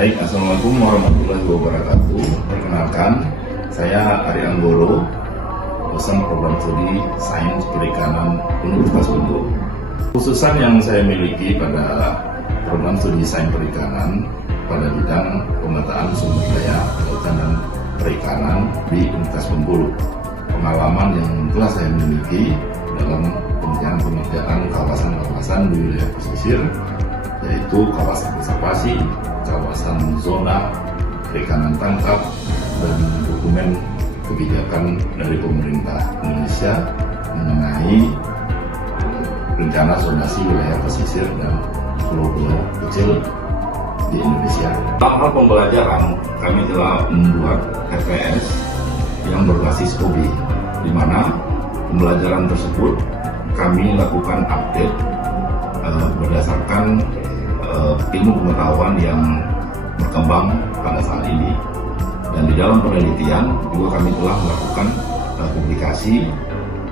Baik, Assalamualaikum warahmatullahi wabarakatuh. Perkenalkan, saya Ari Anggoro, dosen program studi Sains Perikanan Universitas Bengkulu. Khususan yang saya miliki pada program studi Sains Perikanan pada bidang pemetaan sumber daya kelautan dan perikanan di Universitas Bengkulu. Pengalaman yang telah saya miliki dalam pengerjaan kawasan-kawasan di wilayah pesisir, yaitu kawasan konservasi, kawasan zona perikanan tangkap, dan dokumen kebijakan dari pemerintah Indonesia mengenai rencana zonasi wilayah pesisir dan pulau-pulau kecil di Indonesia. Dalam hal pembelajaran, kami telah membuat FPS yang berbasis hobi, di mana pembelajaran tersebut kami lakukan update berdasarkan ilmu pengetahuan yang berkembang pada saat ini. Dan di dalam penelitian juga kami telah melakukan publikasi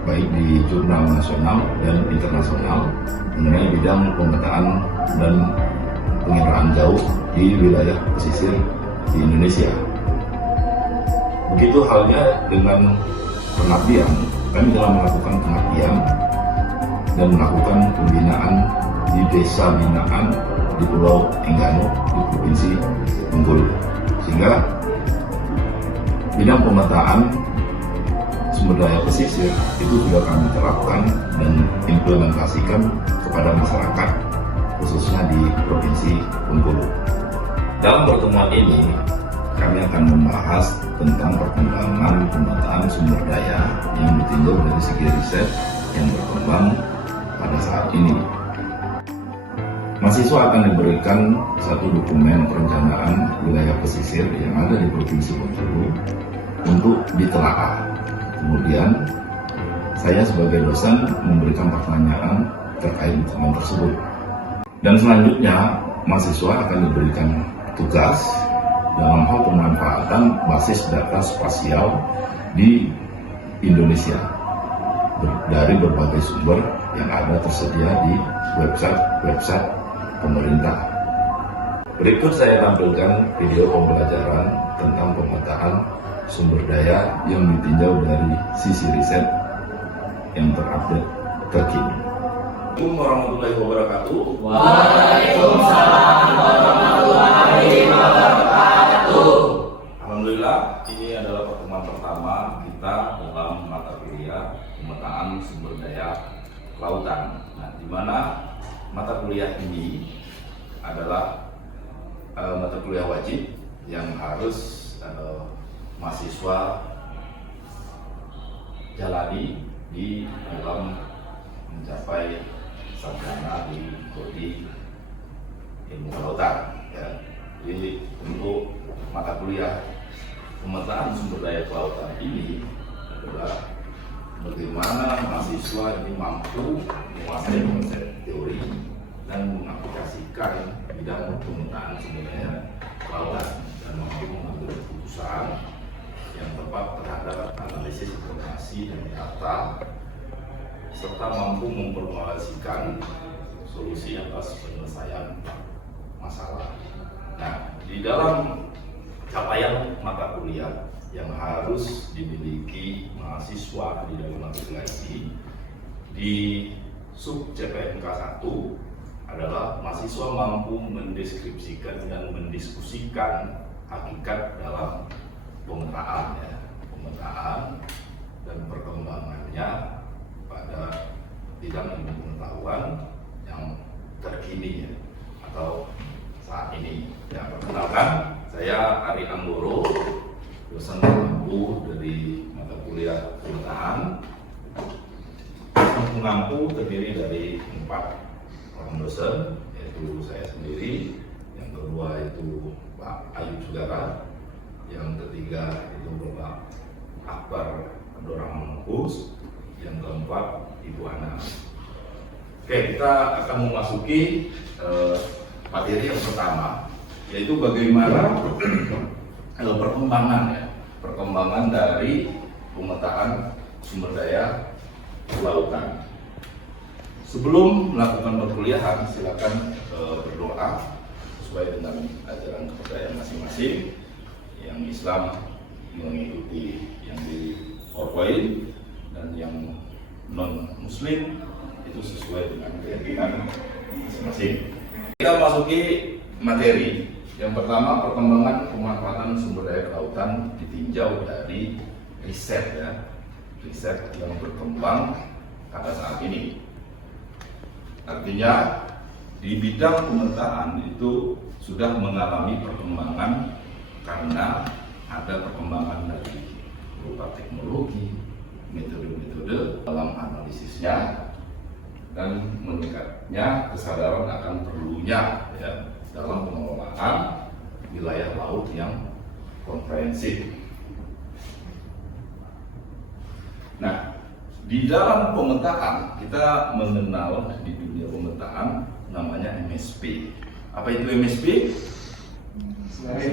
baik di jurnal nasional dan internasional mengenai bidang pemetaan dan penginderaan jauh di wilayah pesisir di Indonesia. Begitu halnya dengan pengabdian, kami telah melakukan pengabdian dan melakukan pembinaan di desa binaan di Pulau Enggano di Provinsi Bengkulu, sehingga bidang pemetaan sumber daya pesisir itu sudah kami terapkan dan implementasikan kepada masyarakat khususnya di Provinsi Bengkulu. Dalam pertemuan ini kami akan membahas tentang perkembangan pemetaan sumber daya yang ditinjau dari segi riset yang berkembang pada saat ini. Mahasiswa akan diberikan satu dokumen perencanaan wilayah pesisir yang ada di Provinsi Bengkulu untuk ditelaah. Kemudian saya sebagai dosen memberikan pertanyaan terkait dokumen tersebut. Dan selanjutnya mahasiswa akan diberikan tugas dalam hal pemanfaatan basis data spasial di Indonesia dari berbagai sumber yang ada tersedia di website pemerintah. Berikut saya tampilkan video pembelajaran tentang pemetaan sumber daya yang ditinjau dari sisi riset yang terupdate terkini. Assalamualaikum warahmatullahi wabarakatuh. Waalaikumsalam warahmatullahi wabarakatuh. Alhamdulillah, ini adalah pertemuan pertama kita dalam mata kuliah pemetaan sumber daya kelautan. Nah, di mana mata kuliah ini adalah mata kuliah wajib yang harus mahasiswa jalani di dalam mencapai sarjana di prodi ilmu kelautan. Ya. Jadi untuk mata kuliah pemetaan sumber daya kelautan ini adalah bagaimana mahasiswa ini mampu menguasai konsep teori dan mengaplikasikan bidang pemetaan sumber daya kelautan dan mampu mengambil keputusan yang tepat terhadap analisis informasi dan data serta mampu memformulasikan solusi atas penyelesaian masalah. Nah, di dalam capaian mata kuliah yang harus dimiliki mahasiswa di dalam mata kuliah ini di sub CPNK 1 adalah mahasiswa mampu mendeskripsikan dan mendiskusikan hakikat dalam pemetaan dan perkembangannya pada bidang ilmu pengetahuan yang terkini atau saat ini. Ya, perkenalkan, saya Ari Anggoro, dosen pengampu dari mata kuliah pemetaan. Pengampu terdiri dari 4 orang dosen, yaitu saya sendiri, yang kedua itu Pak Ayub Sugara, yang ketiga itu Bapak Akbar Abdurrahman Hus, yang keempat Ibu Ana. Oke, kita akan memasuki materi yang pertama, yaitu bagaimana perkembangan dari pemetaan sumber daya kelautan. Sebelum melakukan perkuliahan, silakan berdoa sesuai dengan ajaran kebudayaan masing-masing. Yang Islam mengikuti yang di PowerPoint, dan yang non-Muslim itu sesuai dengan keyakinan masing-masing. Kita masuki materi. Yang pertama, perkembangan pemanfaatan sumber daya kelautan ditinjau dari riset, ya, riset yang berkembang pada saat ini. Artinya di bidang pemetaan itu sudah mengalami perkembangan karena ada perkembangan dari berupa teknologi, metode-metode dalam analisisnya, dan meningkatnya kesadaran akan perlunya, ya, dalam pengelolaan wilayah laut yang komprehensif. Nah, di dalam pemetaan kita mengenal di dunia pemetaan namanya MSP. Apa itu MSP? Oke,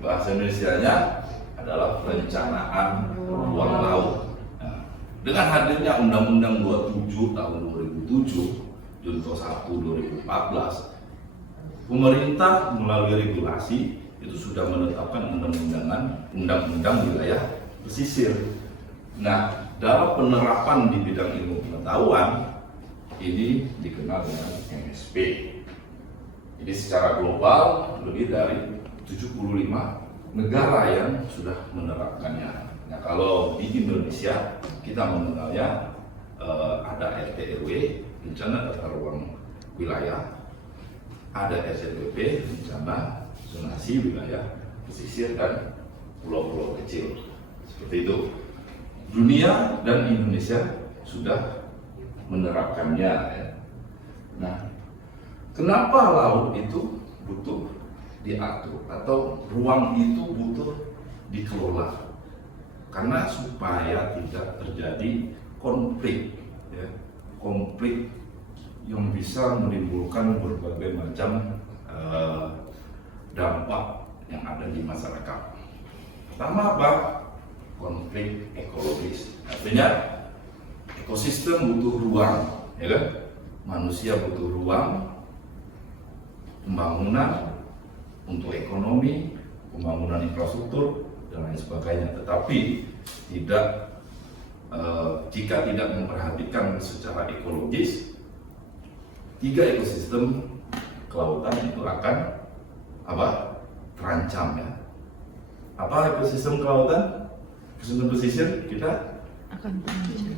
bahasa Indonesianya adalah perencanaan ruang laut. Nah, dengan hadirnya Undang-Undang 27 tahun 2007, Junto 1 2014, pemerintah melalui regulasi itu sudah menetapkan undang-undang wilayah pesisir. Nah, dalam penerapan di bidang ilmu pengetahuan ini dikenal dengan MSP. Jadi secara global lebih dari 75 negara yang sudah menerapkannya. Nah, kalau di Indonesia kita mengenalnya ada RT/RW, rencana tata ruang wilayah, ada RZBP, rencana zonasi wilayah pesisir dan pulau-pulau kecil. Seperti itu. Dunia dan Indonesia sudah menerapkannya, ya. Nah, kenapa laut itu butuh diatur atau ruang itu butuh dikelola? Karena supaya tidak terjadi konflik, ya, konflik yang bisa menimbulkan berbagai macam dampak yang ada di masyarakat. Pertama apa? Konflik ekologis. Artinya ekosistem butuh ruang, ya kan? Manusia butuh ruang, pembangunan untuk ekonomi, pembangunan infrastruktur dan lain sebagainya. Tetapi jika tidak memperhatikan secara ekologis, 3 ekosistem kelautan itu akan terancam, ya. Apa ekosistem kelautan? Ekosistem pesisir kita akan terancam.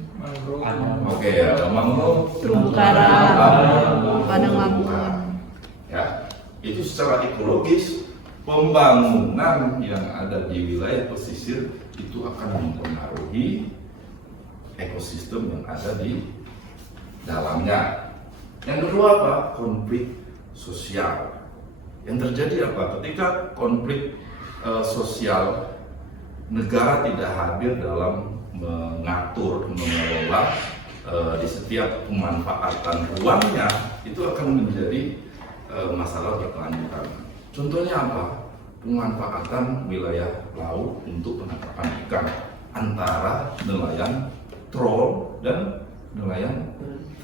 Oke, ada mangrove, Terumbu karang, padang lamun. Ya, itu secara ekologis pembangunan yang ada di wilayah pesisir itu akan mempengaruhi ekosistem yang ada di dalamnya. Yang kedua apa? Konflik sosial. Yang terjadi apa? Ketika konflik sosial, negara tidak hadir dalam mengatur, mengelola di setiap pemanfaatan ruangnya, itu akan menjadi masalah berkelanjutan. Contohnya apa? Pemanfaatan wilayah laut untuk penangkapan ikan antara nelayan troll dan nelayan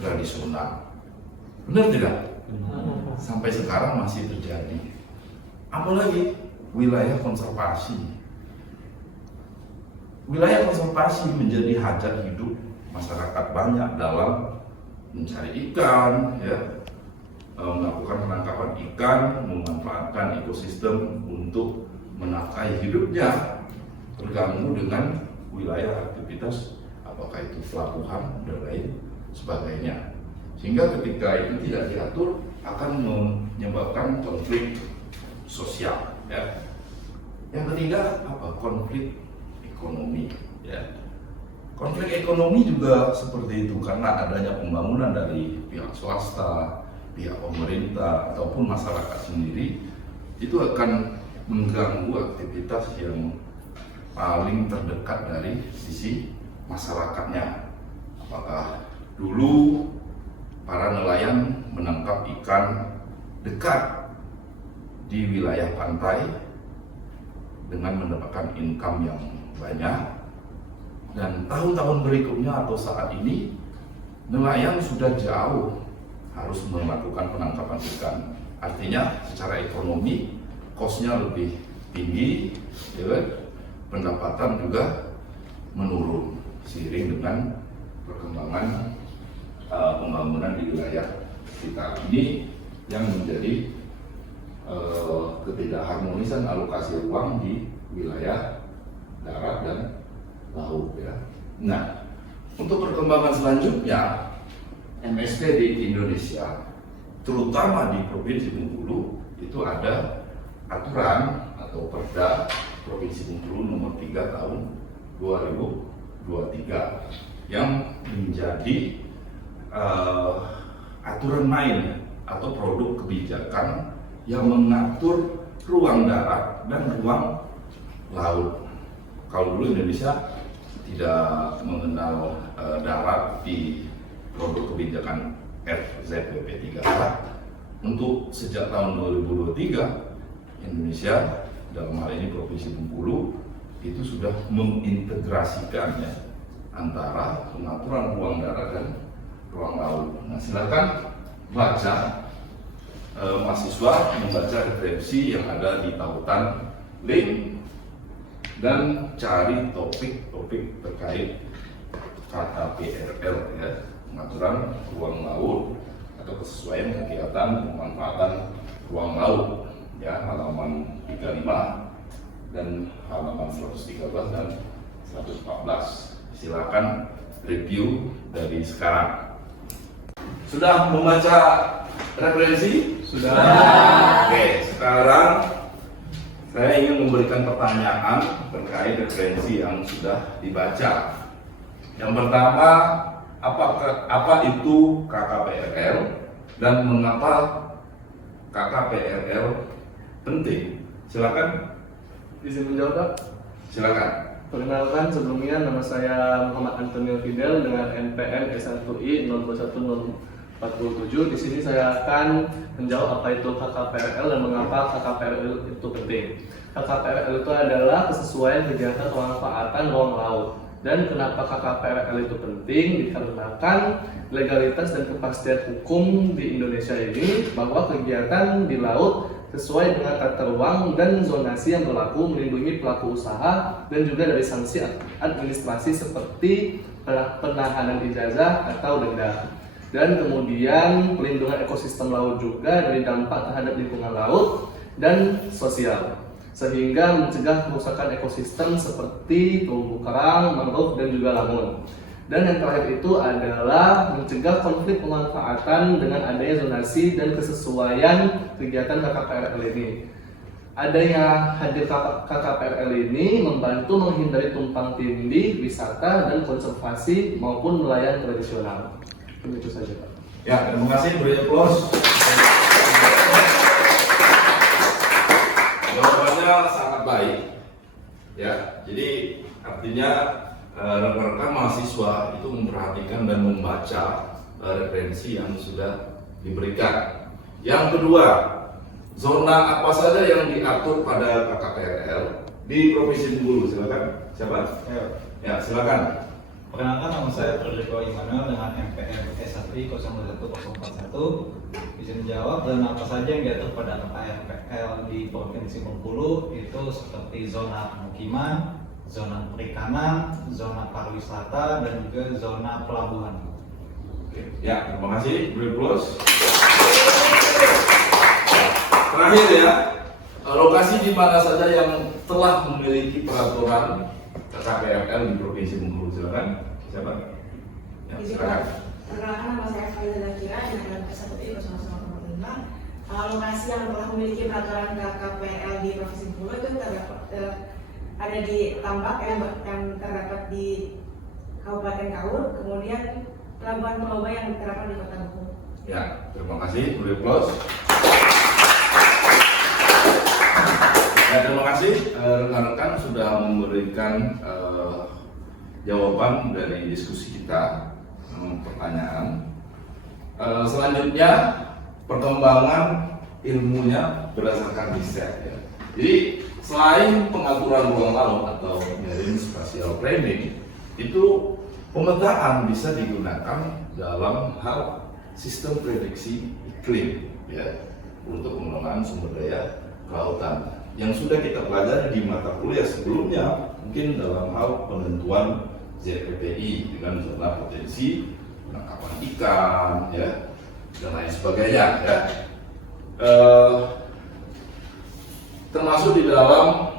tradisional. Benar tidak? Sampai sekarang masih terjadi. Apalagi wilayah konservasi. Wilayah konservasi menjadi hajat hidup masyarakat banyak dalam mencari ikan, ya, melakukan penangkapan ikan, memanfaatkan ekosistem untuk menafkahi hidupnya, terganggu dengan wilayah aktivitas apakah itu pelabuhan dan lain sebagainya. Sehingga ketika itu tidak diatur akan menyebabkan konflik sosial, ya. Yang ketiga apa? Konflik ekonomi, ya. Konflik ekonomi juga seperti itu karena adanya pembangunan dari pihak swasta, pihak pemerintah ataupun masyarakat sendiri, itu akan mengganggu aktivitas yang paling terdekat dari sisi masyarakatnya. Apakah dulu para nelayan menangkap ikan dekat di wilayah pantai dengan mendapatkan income yang banyak, dan tahun-tahun berikutnya atau saat ini nelayan sudah jauh harus melakukan penangkapan ikan. Artinya secara ekonomi cost-nya lebih tinggi, ya kan? Pendapatan juga menurun seiring dengan perkembangan pembangunan di wilayah kita. Ini yang menjadi ketidakharmonisan alokasi ruang di wilayah darat dan laut, ya. Nah, untuk perkembangan selanjutnya MSP di Indonesia, terutama di Provinsi Bengkulu, itu ada aturan atau Perda Provinsi Bengkulu nomor 3 tahun 2023 yang menjadi aturan main atau produk kebijakan yang mengatur ruang darat dan ruang laut. Kalau dulu Indonesia tidak mengenal darat di produk kebijakan RZBP 3, untuk sejak tahun 2023 Indonesia dalam hal ini Provinsi Bengkulu itu sudah mengintegrasikannya antara pengaturan ruang darat dan ruang laut. Nah, silakan baca, mahasiswa membaca referensi yang ada di tautan link dan cari topik-topik terkait KKPRL, ya, pengaturan ruang laut atau kesesuaian kegiatan pemanfaatan ruang laut, ya, halaman 35 dan halaman 113 dan 114. Silakan review dari sekarang. Sudah membaca referensi? Sudah. Oke, sekarang saya ingin memberikan pertanyaan terkait referensi yang sudah dibaca. Yang pertama, apa itu KKPRL dan mengapa KKPRL penting? Silakan. Izin menjawab, Pak? Silakan. Perkenalkan, sebelumnya nama saya Muhammad Antonio Fidel dengan NPM S1I 021047. Di sini saya akan menjawab apa itu KKPRL dan mengapa KKPRL itu penting. KKPRL itu adalah kesesuaian kegiatan pemanfaatan ruang laut. Dan kenapa KKPRL itu penting? Dikarenakan legalitas dan kepastian hukum di Indonesia ini bahwa kegiatan di laut sesuai dengan tata ruang dan zonasi yang berlaku, melindungi pelaku usaha dan juga dari sanksi administrasi seperti penahanan ijazah atau denda. Dan kemudian pelindungan ekosistem laut juga dari dampak terhadap lingkungan laut dan sosial, sehingga mencegah kerusakan ekosistem seperti terumbu karang, mangrove dan juga lamun. Dan yang terakhir itu adalah mencegah konflik pemanfaatan dengan adanya zonasi dan kesesuaian kegiatan KKPRL ini. Adanya hadir KKPRL ini membantu menghindari tumpang tindih wisata dan konservasi maupun nelayan tradisional. Begitu saja, Pak. Ya, terima kasih. Beri aplaus. Jawabannya sangat baik. Ya, jadi artinya rekan-rekan mahasiswa itu memperhatikan dan membaca referensi yang sudah diberikan. Yang kedua, zona apa saja yang diatur pada KKPRL di Provinsi Bengkulu? Silakan. Siapa? Ya, silakan. Perkenalkan, nama saya Frederico Immanuel dengan MPM S1I 021041. Bisa menjawab, dan apa saja yang diatur pada KKPRL di Provinsi Bengkulu itu seperti zona pemukiman, zona perikanan, zona pariwisata, dan juga zona pelabuhan. Oke. Ya, terima kasih. Beri aplaus. Terakhir ya, lokasi di mana saja yang telah memiliki peraturan KKPRL di Provinsi Bengkulu? Silakan. Siapa? Ya, silakan. Perkenalkan, nama saya Faiza Zakira dengan S1I 0005. Lokasi yang telah memiliki peraturan KKPRL di Provinsi Bengkulu itu ada di Tambak yang terdapat di Kabupaten Kaur, kemudian Pelabuhan Pulau yang terdapat di Kota Bengkulu. Ya, terima kasih. Beri aplaus. Ya, terima kasih rekan-rekan sudah memberikan jawaban dari diskusi kita, pertanyaan. Selanjutnya perkembangan ilmunya berdasarkan riset, ya. Jadi selain pengaturan ruang laut atau marine spatial planning, itu pemetaan bisa digunakan dalam hal sistem prediksi iklim ya untuk pengelolaan sumber daya kelautan yang sudah kita pelajari di mata kuliah sebelumnya, mungkin dalam hal penentuan ZPPI dengan zona potensi penangkapan ikan ya dan lain sebagainya ya. Termasuk di dalam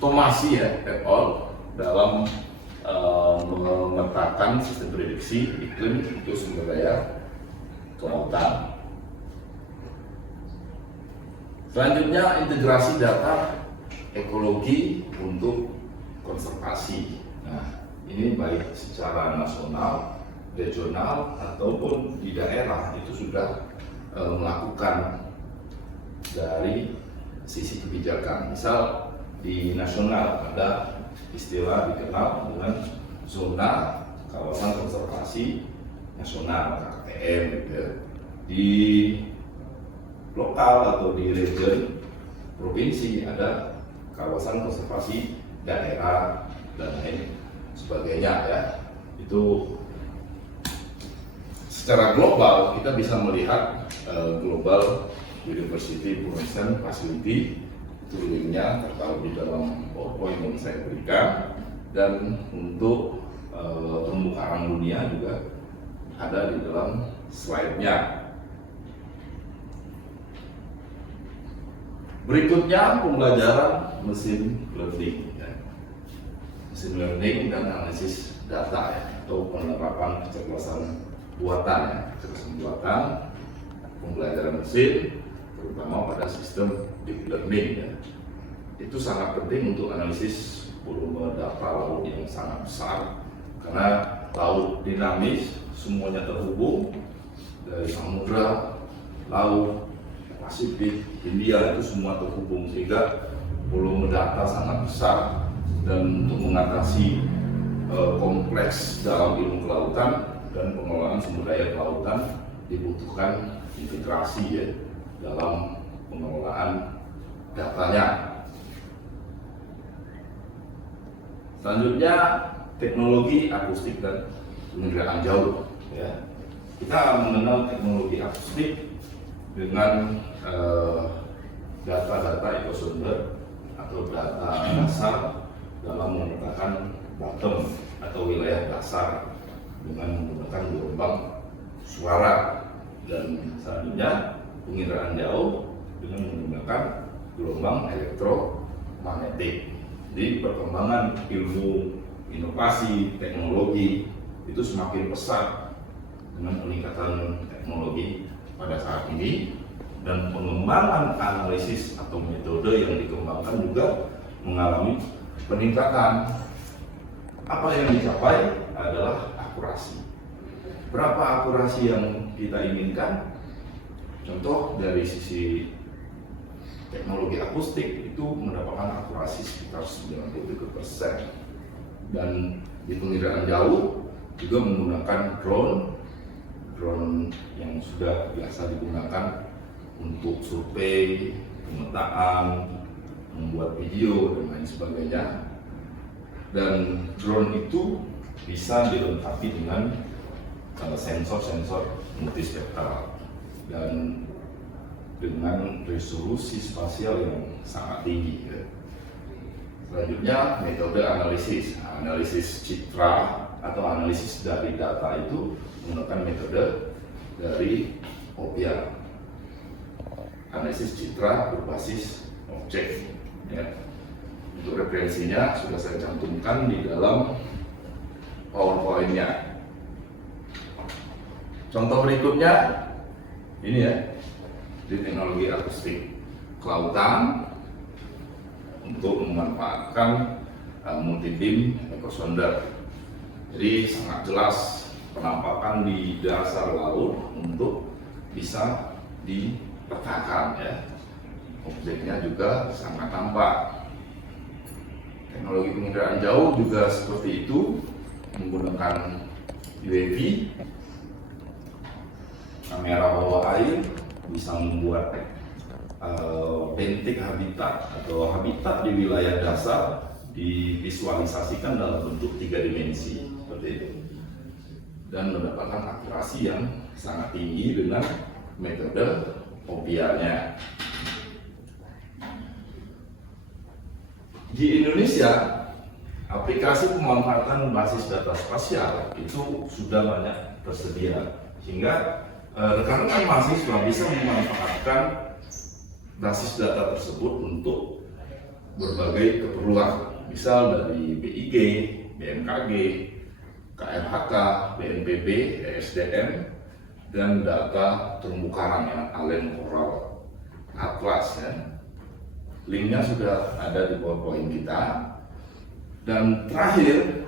Tomasi ya, et al. Dalam memetakan sistem prediksi iklim untuk sumber daya kelautan. Selanjutnya integrasi data ekologi untuk konservasi. Nah, ini baik secara nasional, regional ataupun di daerah itu sudah melakukan dari sisi kebijakan. Misal di nasional ada istilah dikenal dengan zona kawasan konservasi nasional KKN gitu ya. Di lokal atau di region provinsi ada kawasan konservasi daerah dan lain sebagainya ya. Itu secara global kita bisa melihat Global Biodiversity Protection Facility itu linknya tertaruh di dalam PowerPoint yang saya berikan, dan untuk terumbu karang dunia juga ada di dalam slide-nya. Berikutnya pembelajaran mesin learning ya. Mesin learning dan analisis data ya, atau penerapan kecerdasan buatan ya. Kecerdasan buatan, pembelajaran mesin terutama pada sistem deep learning ya. Itu sangat penting untuk analisis volume data laut yang sangat besar, karena laut dinamis, semuanya terhubung dari samudra, laut, Pasifik, India itu semua terhubung, sehingga volume data sangat besar. Dan untuk mengatasi kompleks dalam ilmu kelautan dan pengelolaan sumber daya kelautan dibutuhkan integrasi ya dalam pengelolaan datanya. Selanjutnya teknologi akustik dan penginderaan jauh ya. Kita mengenal teknologi akustik dengan data-data ekosumber atau data dasar dalam memetakan bottom atau wilayah dasar dengan menggunakan gelombang suara, dan selanjutnya penginderaan jauh dengan menggunakan gelombang elektromagnetik. Jadi perkembangan ilmu, inovasi, teknologi itu semakin pesat dengan peningkatan teknologi pada saat ini, dan pengembangan analisis atau metode yang dikembangkan juga mengalami peningkatan. Apa yang dicapai adalah akurasi. Berapa akurasi yang kita inginkan? Contoh dari sisi teknologi akustik itu mendapatkan akurasi sekitar 93%, dan di penginderaan jauh juga menggunakan drone yang sudah biasa digunakan untuk survei, pemetaan, membuat video dan lain sebagainya. Dan drone itu bisa dilengkapi dengan sensor-sensor multispektral dan dengan resolusi spasial yang sangat tinggi ya. Selanjutnya metode analisis citra atau analisis dari data itu menggunakan metode dari OPIA, analisis citra berbasis objek ya. Untuk referensinya sudah saya cantumkan di dalam PowerPoint-nya. Contoh berikutnya ini ya, di teknologi akustik kelautan untuk memanfaatkan multi-beam ekosonder. Jadi sangat jelas penampakan di dasar laut untuk bisa dipetakan ya. Objeknya juga sangat tampak. Teknologi penginderaan jauh juga seperti itu, menggunakan UAV, kamera bawah air, bisa membuat bentik habitat atau habitat di wilayah dasar divisualisasikan dalam bentuk 3 dimensi seperti itu, dan mendapatkan akurasi yang sangat tinggi dengan metode OPIA-nya. Di Indonesia, aplikasi pemanfaatan basis data spasial itu sudah banyak tersedia, sehingga rekan-rekan mahasiswa bisa memanfaatkan basis data tersebut untuk berbagai keperluan, misal dari BIG, BMKG, KLHK, BNPB, ESDM, dan data terumbu karang yang Allen Coral Atlas ya. Linknya sudah ada di PowerPoint kita. Dan terakhir,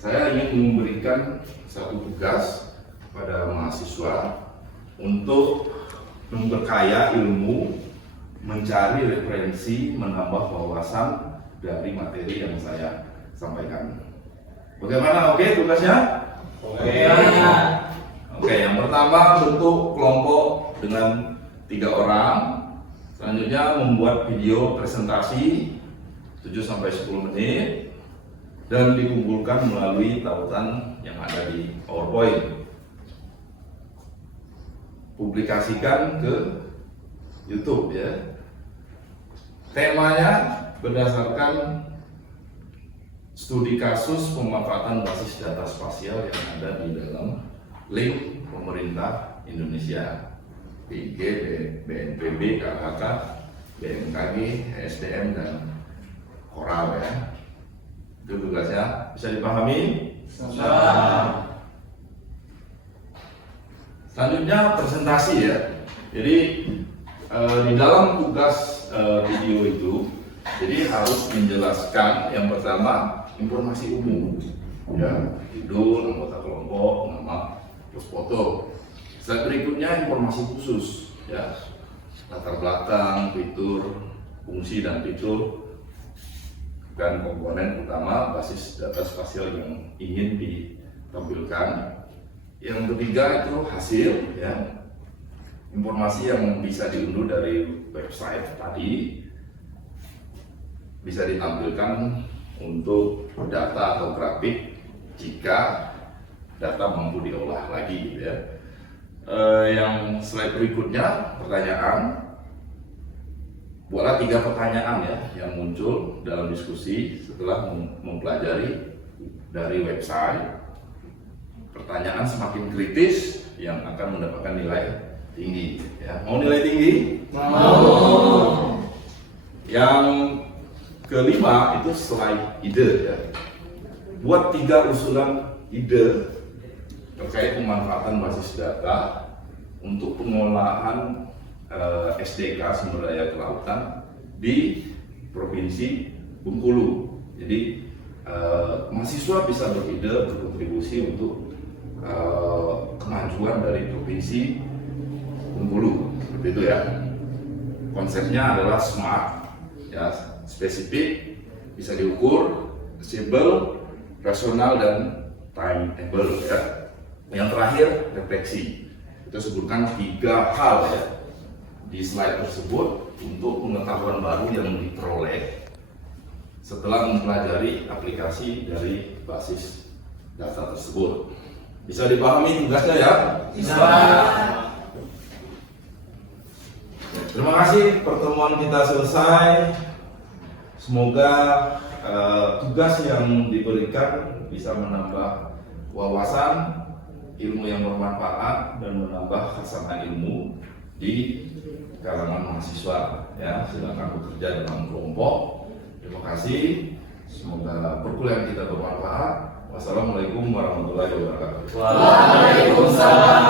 saya ingin memberikan satu tugas pada mahasiswa untuk memperkaya ilmu, mencari referensi, menambah wawasan dari materi yang saya sampaikan. Bagaimana? Oke tugasnya? Oke. Oke, yang pertama bentuk kelompok dengan 3 orang. Selanjutnya membuat video presentasi 7-10 menit dan dikumpulkan melalui tautan yang ada di PowerPoint. Publikasikan ke YouTube ya. Temanya berdasarkan studi kasus pemanfaatan basis data spasial yang ada di dalam link pemerintah Indonesia, BIG, BNPB, KLHK, BMKG, SDM, dan Coral ya. Itu tugasnya, bisa dipahami? Selanjutnya presentasi ya. Jadi di dalam tugas video itu, jadi harus menjelaskan yang pertama informasi umum, ya, judul, anggota kelompok, nama, terus foto. Slide berikutnya informasi khusus, ya, latar belakang, fitur, fungsi dan fitur, dan komponen utama basis data spasial yang ingin ditampilkan. Yang ketiga itu hasil, ya, informasi yang bisa diunduh dari website tadi bisa ditampilkan untuk data atau grafik jika data mampu diolah lagi, gitu ya. Yang slide berikutnya pertanyaan. Buatlah 3 pertanyaan ya yang muncul dalam diskusi setelah mempelajari dari website. Pertanyaan semakin kritis yang akan mendapatkan nilai tinggi. Ya. Mau nilai tinggi? Mau. Yang kelima itu slide ide. Ya. Buat 3 usulan ide terkait pemanfaatan basis data untuk pengolahan SDK sumber daya kelautan di Provinsi Bengkulu. Jadi mahasiswa bisa beride, berkontribusi untuk kemajuan dari Provinsi Bengkulu, seperti itu ya. Konsepnya adalah smart, ya, spesifik, bisa diukur, achievable, rasional, dan timeable ya. Yang terakhir refleksi. Kita sebutkan 3 hal ya di slide tersebut untuk pengetahuan baru yang diperoleh setelah mempelajari aplikasi dari basis data tersebut. Bisa dipahami tugasnya ya? Bisa. Terima kasih, pertemuan kita selesai. Semoga tugas yang diberikan bisa menambah wawasan, ilmu yang bermanfaat, dan menambah khasanah ilmu di kalangan mahasiswa. Ya, silakan bekerja dalam kelompok. Terima kasih. Semoga perkuliahan kita bermanfaat. Wassalamualaikum warahmatullahi wabarakatuh. Waalaikumsalam.